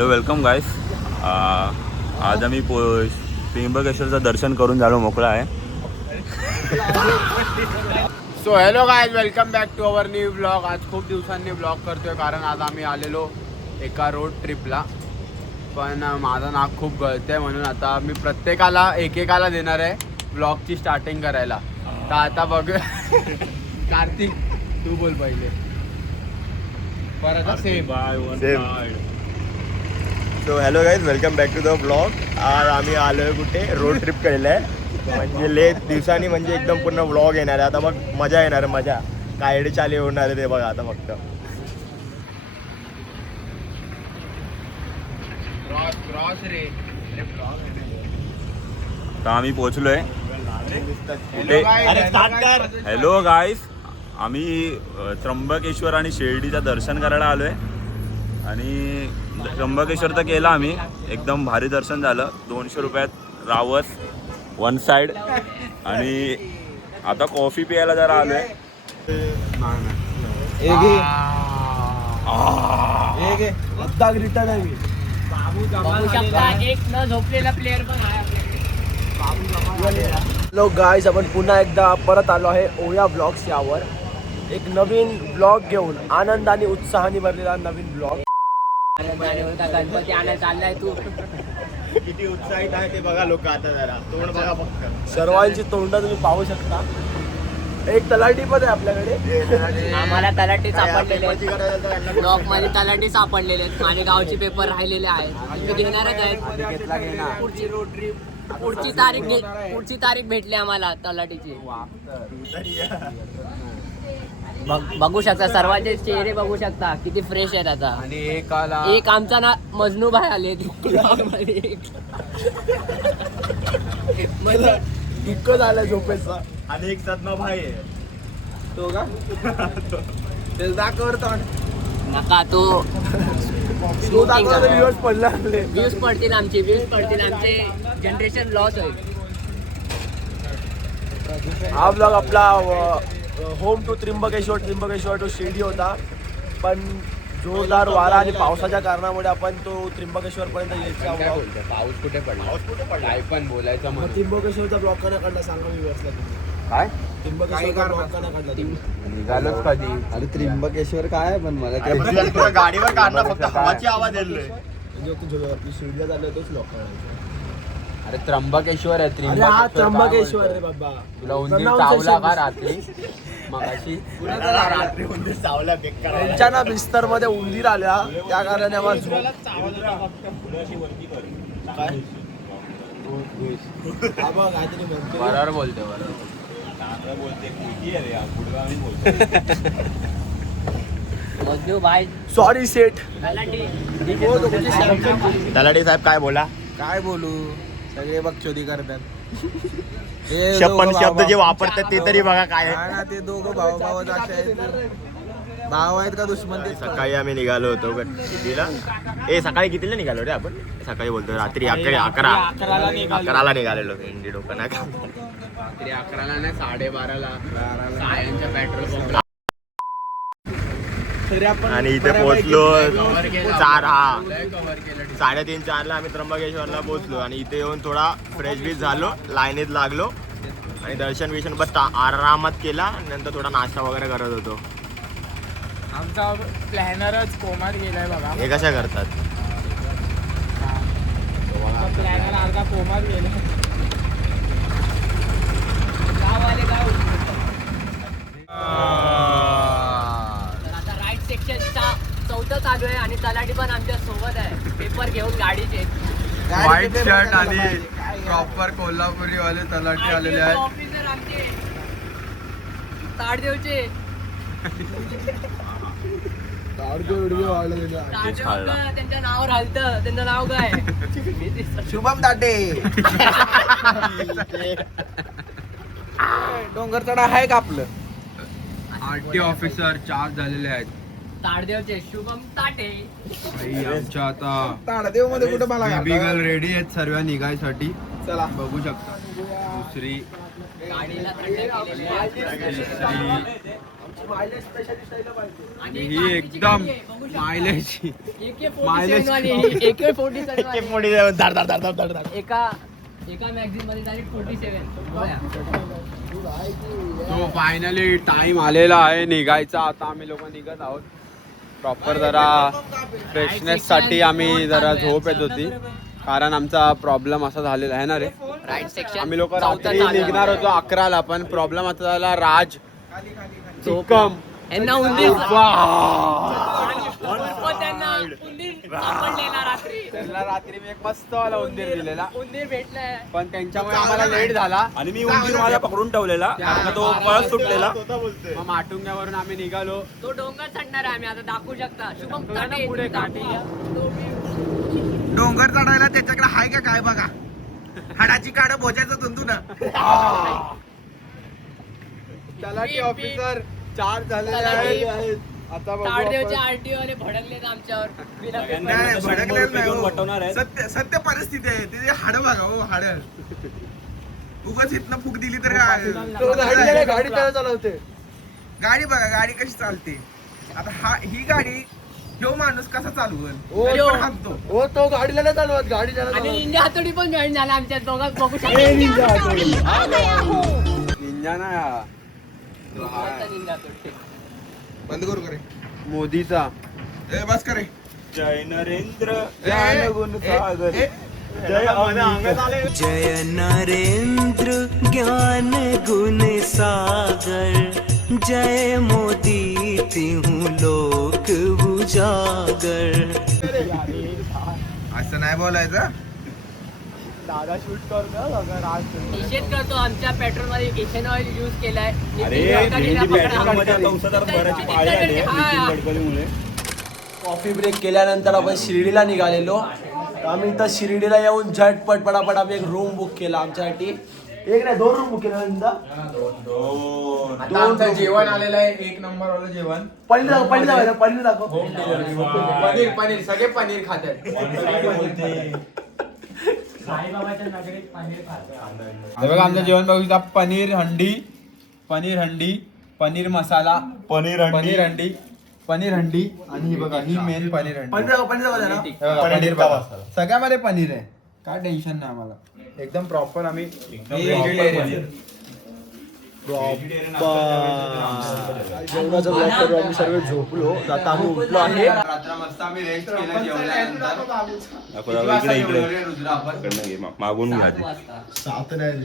Hello welcome गाईस. आज आम्ही त्र्यंबकेश्वरचं दर्शन करून झालो मोकळा आहे. So hello guys, welcome back to our new blog. आज खूप दिवसांनी ब्लॉग करतोय कारण आज आम्ही आलेलो एका रोड ट्रिपला. पण माझं नाक खूप गळतंय म्हणून आता मी प्रत्येकाला एकेकाला देणार आहे ब्लॉगची स्टार्टिंग करायला. तर आता बघ कार्तिक तू बोल पहिले. परत same. So hello guys, welcome back to the blog. आज आम्ही आलो आहे कुठे रोड ट्रिप केलेलं आहे. म्हणजे लेट दिवसांनी म्हणजे एकदम पूर्ण ब्लॉग येणार आहे. आता मग मजा येणार आहे, मजा काय चाली होणार आहे ते बघा आता फक्त. क्रॉस रे. तर आम्ही पोहोचलोय. हॅलो गाईस, आम्ही त्र्यंबकेश्वर आणि शिर्डीचं दर्शन करायला आलोय. आणि त्र्यंबकेश्वर तर केलं आम्ही, एकदम भारी दर्शन झालं. 200 रुपयात रावस वन साइड. आणि आता कॉफी प्यायला जरा आलोय. एक न झोपलेला प्लेअर पण आहे. हॅलो गाईज, आपण पुन्हा एकदा परत आलो आहे ओया ब्लॉग्स यावर. एक नवीन ब्लॉग घेऊन, आनंद आणि उत्साहाने भरलेला नवीन ब्लॉग. गणपती आणायला चाललाय तू. किती उत्साहित आहे ते बघा लोक. आता जरा तोंड बघा फक्त. सर्वांची तोंड तुम्ही पाहू शकता. एक तलाठी पण आहे आपल्याकडे. आम्हाला तलाठी सापडलेले आहेत. ब्लॉक मध्ये तलाठी सापडलेले आहेत. माझ्या गावचे पेपर राहिलेले आहेत, घेणारच आहेत. पुढची तारीख भेटली आम्हाला तलाठीची. बघू शकता, सर्वांचे चेहरे बघू शकता किती फ्रेश आहेत आता. आणि एक आमचा ना मजनू भाई आले दुःख झालं झोपेचा. आणि एक सदमा भाई आहे तो का ते दाखवतो नका तो. तो दाखवला तर व्ह्यूअर्स पडले आपले. व्ह्यूज पडतील आमचे जनरेशन लॉस होईल. हा ब्लॉग आपला home to Trimbakeshwar to Shirdi होता. पण जोरदार वारा आणि पावसाच्या कारणामुळे आपण तो त्र्यंबकेश्वर पर्यंत यायचा. पाऊस कुठे पडला? काय पण बोलायचं म्हणून. त्र्यंबकेश्वरचा ब्लॉग का नाही काढला सांगा मी व्यवस्था. काय त्र्यंबकेश्वरचा ब्लॉग का नाही काढला तुम्ही? निघालोच कधी. अरे त्र्यंबकेश्वर काय पण मला गाडीवर काढणार फक्त हवाची आवाज येतोय. म्हणजे तू शिर्डीला झालं तोच ब्लॉग काढायचा. अरे त्र्यंबकेश्वर आहे. अरे हा त्र्यंबकेश्वर रे बाबा. तुला उंदीर चावला का रात्री मगाशी? रात्री उंदीर चावला बेकार. त्यांच्या ना बिस्तर मध्ये उंदीर आल्या, त्या कारणाने आम्हाला झोप. काय हा बघ काहीतरी म्हणतो. बरोबर बोलते बरोबर. मजनू भाई सॉरी सेठ. तलाठी. तलाठी साहेब काय बोला. काय बोलू, सगळे बकचोदी करतात. पण शब्द जे वापरतात ते तरी बघा काय आहे. ना ते दोघं भाऊ असे आहेत. भाव आहेत का दुश्मन ते? सकाळी आम्ही निघालो होतो कितीला. सकाळी कितीला निघालो रे आपण? सकाळी बोलतो रात्री 11ला निघालेलो. इंडी डोकं ना का. रात्री 11ला नाही 12:30ला सायांच्या पेट्रोल पंपला. आणि इथे पोहोचलो 3:30-4ला आम्ही त्र्यंबकेश्वरला पोहोचलो. आणि इथे येऊन थोडा फ्रेश बीच झालो, लाईनीत लागलो आणि दर्शन विशन बस आरामात केला. नंतर थोडा नाश्ता वगैरे करत होतो. आमचा प्लॅनरच कोमात गेलाय बघा. हे कशा करतात? प्लॅनर अर्धा कोमात गेलाय. तर आता राईट सेक्शनचा 4थं चालू आहे आणि तलाठी पण आमच्या सोबत आहे, पेपर घेऊन गाडीचे. व्हाईट शर्ट आणि प्रॉपर कोल्हापुरी वाले तलाठी आलेले आहेत. ऑफिसर आमचे ताडदेवचे. त्यांच्या नावावर हलतं. त्यांचं नाव काय? शुभम ताटे. डोंगर चढा आहे का आपलं? आरटी ऑफिसर चार्ज झालेले आहेत. ताडदेवचे शुभम ताटे. भाई आमच्या आता बेबी रेडी आहेत सर्व निघायसाठी. चला बघू शकता. दुसरी गाडीला थंड केलेली आहे. तिसरी मायलेज स्पेशलिस्ट आहे पाहिजे. आणि ही गाडीची एकदम गाडी आहे, बघू शकता. मायलेजची. AK-47 वाली, AK-47 वाली. धाड धाड धाड धाड धाड. एका मॅगझिन मध्ये डायरेक्ट 47. तो फायनली टाइम आलेला आहे निघायचा. आता आम्ही लोक निघत आहोत. प्रॉपर जरा फ्रेशनेस साठी आम्ही जरा झोप येत होती, कारण आमचा प्रॉब्लेम असा झालेला आहे ना रे. राईट सेक्शन आम्ही लोक रात्री निघणार होतो 11ला, पण प्रॉब्लेम आता झाला. राज चोकम यांना उंदीर त्यांना उंदीर सापडलेला रात्री. त्यांना रात्री मी एक मस्त वाला उंदीर दिलेला, उंदीर भेटलाय. पण त्यांच्यामुळे आम्हाला लेट झाला. आणि मी उंदीर माझ्या पकडून ठेवलेला, कारण तो पळत सुटलेला. मग माटुंग्यावरून आम्ही निघालो. तो डोंगर चढणार आहे, आम्ही आता दाखवू शकता. शुभम ताटे पुढे काठी. डोंगर चढायला त्याच्याकडे हाय का काय बघा. हाडाची काढ भोजायचं तुंतू ना. तलाठी ऑफिसर 4 झालेले आहेत. आता बघू ताडदेवचे आपण. आरटीओ वाले भडकलेत आमच्यावर. नाही, भडकलेलं नाही, हो. वटवणार आहे. सत्य परिस्थिती आहे. तिथे हाड बघा हो, हाड. उगाच इथनं फूक दिली तर काय. तो गाडी त्याला चालवते. गाडी बघा, गाडी कशी चालते. आता ही गाडी ह्यो माणूस कसा चालवल. हो. थांबतो. हो, तो गाडीला नाही चालवत, गाडी त्याला आणि चालवत. निंजा हातोडी पण जॉईन झाला आमच्या दोघात, बघू शकता. निंजा ना निंजा हातोडी. बंद करू करे. मोदीचा. ए बस करे. जय नरेंद्र ज्ञान गुण सागर. जय जय नरेंद्र ज्ञान गुण सागर, जय मोदी तिहूं लोक उजागर. असं नाही बोलायचं. दादा शूट करतो राज. निषेध करतो आमच्या पेट्रोल मध्ये इथेनॉल युज केलाय. अरे पेट्रोलमध्ये आता उसादार भरायची पाळी आली आहे नितीन गडकरीमुळे. कॉफी ब्रेक केल्यानंतर आपण शिर्डीला निघालेलो. आम्ही इथं शिर्डीला येऊन झटपट पटापट आम्ही एक रूम बुक केला आमच्यासाठी. एक नाही 2 रूम बुक केला. आता आमचं जेवण आलेलं आहे, 1 नंबर वालं जेवण. पनीर दाखव, पनीर दाखव. पनीर सगळे पनीर खातात. साईबाबाच्या नगरीत पनीर खातो. बघा आमचं जेवण बघू शकता. पनीर हंडी, पनीर हंडी, पनीर मसाला, पनीर पनीर हंडी, पनीर हंडी, आणि ही बघा ही मेन पनीर हंडी. पनीर दाखव, पनीर दाखव जरा. हे बघा, पनीर बघा. सगळ्यामध्ये पनीर आहे, काय टेन्शन नाही आम्हाला. एकदम प्रॉपर आम्ही व्हेजिटेरियन. जेवणाचा ब्लॉग करू आम्ही सर्व झोपलो. आता आम्ही उठलो आहे. रात्र मस्त आम्ही रेस्ट केला जेवल्यानंतर. इकडे इकडे घे, मागून घ्या आधी.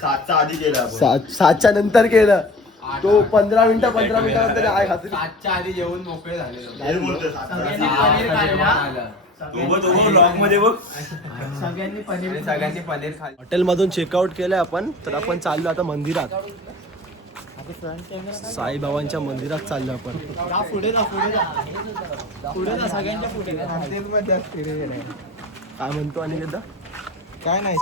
7च्या आधी गेला आपण. 7च्या नंतर केलं. तो 15 मिनिटानंतर आहे खात्री. 7च्या आधी जेवून मोकळे झाले. काय बोलतोय 7च्या? ब्लॉग मध्ये बघ. सगळ्यांनी पनीर खाल्लं. हॉटेलमधून चेकआउट केलंय आपण. तर आपण चाललो आता मंदिरात. साईबाबांच्या मंदिरात चाललो आपण. काय म्हणतो आणि काय नाही.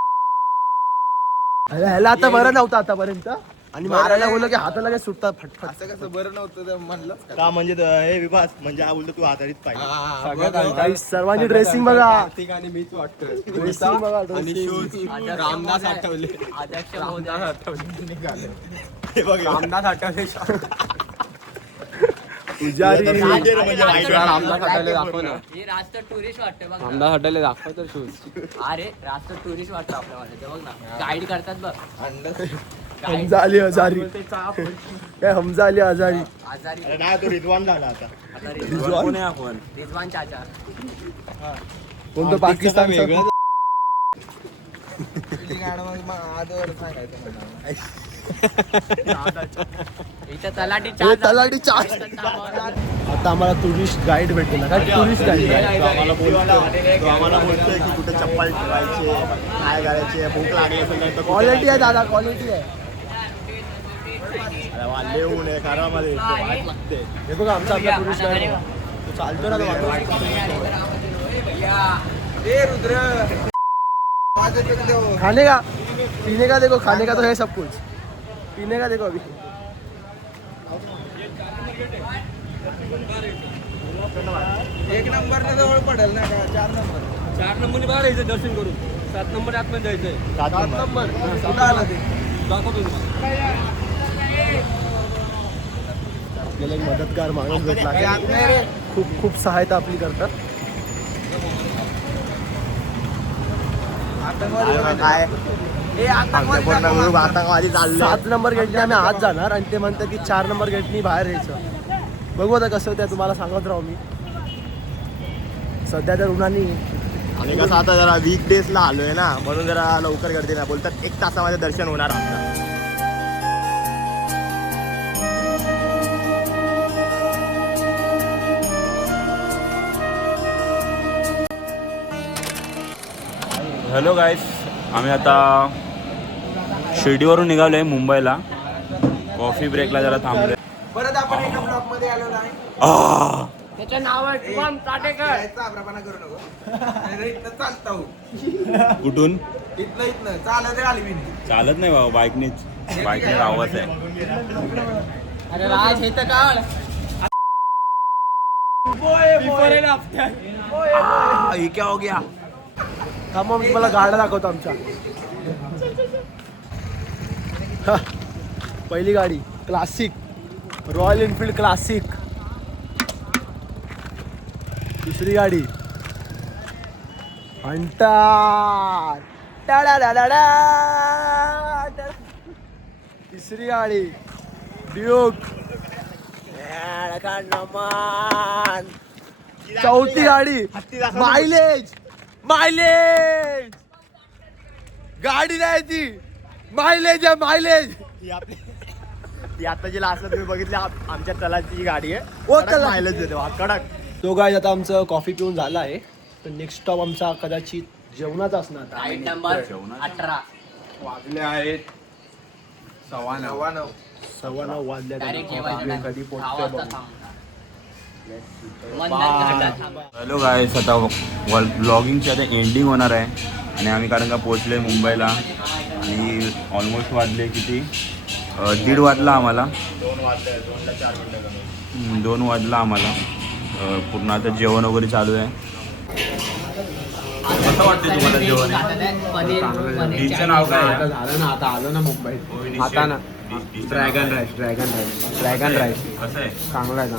अरे ह्याला आता बरं नव्हतं आतापर्यंत, आणि मारायला बोललो की हाताला काय सुटतात फटफट. असं कसं बरं नव्हतं म्हणलं. का म्हणजे हे विभास म्हणजे हा बोलतो तू आधारित पाहिजे. काही सर्वांनी ड्रेसिंग बघा. आणि मीच वाटतोय. ड्रेसिंग बघा, आणि ड्रेसिंग. शूज रामदास आठवले. अध्यक्ष महोदय. निघाले. हे बघ रामदास आठवले. पुजारी. रामदास आठवले दाखव ना. हे राष्ट्र टुरिस्ट वाटतं बघ. रामदास आठवले दाखव तर शूज. अरे राष्ट्र टुरिस्ट वाटतं आपल्या वाटतं बघ ना. गाईड करतात बघ. हमजा अली हजारी. काय हमजा अली हजारी. आजारी. अरे नाही तो रिजवान झाला आता. आता कोण आहे आपण? रिजवान चाचा. कोणतं पाकिस्तान वेगळं. इथं तलाठी तलाठी चहा. आता आम्हाला टुरिस्ट गाईड भेटलेला. काय टुरिस्ट गाईड. तो आम्हाला बोलतोय की कुठे चप्पल ठेवायचे, काय करायचे, भूक लागली असेल तर कुठे क्वालिटी आहे दादा, क्वालिटी आहे. अरे वाले ऊन आहे घरामध्ये वाट लागते. हे बघा आमचा आपला टुरिस्ट गाईड तो चालतो ना. खाने का पीने का देखो, खाने का तो है सब कुछ. पीने का देखो अभी. एक नंबर जवळ पडेल ना का 4 नंबर 4 नंबरने बाहेर यायचं दर्शन करून 7 नंबर आतमध्ये जायचंय. 7 नंबर कुठं आलं ते दाखवतो तुम्हाला. आपल्याला एक मदतगार माणूस भेटला खूप खूप सहायता आपली करतात. काय आमच्या पूर्ण ग्रुप आतंकवादी चालले. 7 नंबर गेटने आम्ही आत जाणार आणि ते म्हणतात की 4 नंबर गेटनी बाहेर यायचं. बघू आता कसं त्या तुम्हाला सांगत राहू मी. सध्या तर उन्हाने आणि कसं आता जरा वीक डेजला आलोय ना म्हणून जरा लवकर गर्दी नाही. बोलतात 1 तासामध्ये दर्शन होणार आमचं. हॅलो गाईस, आम्ही आता शिर्डीवरून निघालोय मुंबईला. कॉफी ब्रेकला जरा थांबलोय. परत आपण एका ब्लॉक मध्ये आलो नाही. त्याचं नाव आहे शुभम चाटेकर. प्रमाण करू नको. इथनं चालतो कुठून? इथनं चालत आली मी. चालत नाही बाबा, बाईकने आवाज आहे. अरे राज हे तर काढ. हे क्या हो गया? थांबा मी तुम्हाला गाड्या दाखवतो आमच्या. हा, पहिली गाडी क्लासिक रॉयल एनफील्ड क्लासिक. दुसरी गाडी हंटर. तिसरी गाडी ड्यूक. चौथी गाडी मायलेज. गाडी नाही ती मायलेज आहे मायलेज. ती आता जी लास्ट तुम्ही बघितली आमच्या तलाची गाडी आहे. ओ कडक तला. मायलेज देते कडक. तो गाय आता आमचं कॉफी पिऊन झाला आहे. तर नेक्स्ट स्टॉप आमचा कदाचित जेवणाचा असणार. Ride number 18. वाजले आहेत 9:15. 9:15 वाजल्या. डायरेक्ट जेवायचं कधी 6 पोहोचतोय वाजता बघू. थांबणार. मंदार घाटात थांबा. हॅलो गाईस, आता व्लॉगिंगची आता एंडिंग होणार आहे. आणि आम्ही कारण का पोचले मुंबईला आणि ऑलमोस्ट वाजले किती 1:30 वाजला आम्हाला. 2 वाजला आम्हाला. पूर्ण आता जेवण वगैरे चालू आहे. कसं वाटतं तुम्हाला जेवण? पनीर डिशचं नाव काय आहे? झालं ना, आता आलो ना मुंबईत. आता ना ड्रॅगन राईस. कसं आहे? चांगलं आहे.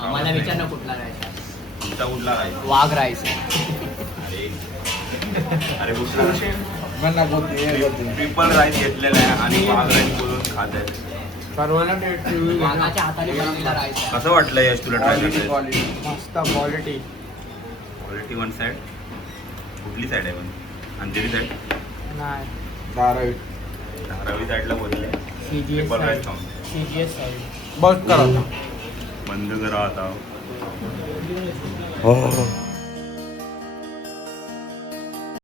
आम्हाला विचार ना कुठला राहायचा. तुमचा कुठला राईस? वाघ राईस. अरे कुठला? ट्रिपल राईस घेतलेला आहे आणि वाघ राईस बोलून खात आहे. वाघाच्या हाताने बनवलेला राईस. कसं वाटलं यश तुला ट्राय करायचं? मस्त क्वालिटी. Quality one side. कुठली साईड आहे पण? अंधेरी साईड? नाही धारावी साईडला बोलले. CGS triple rice side. खाऊन CGS side. बस करा. बंद करा आता. हो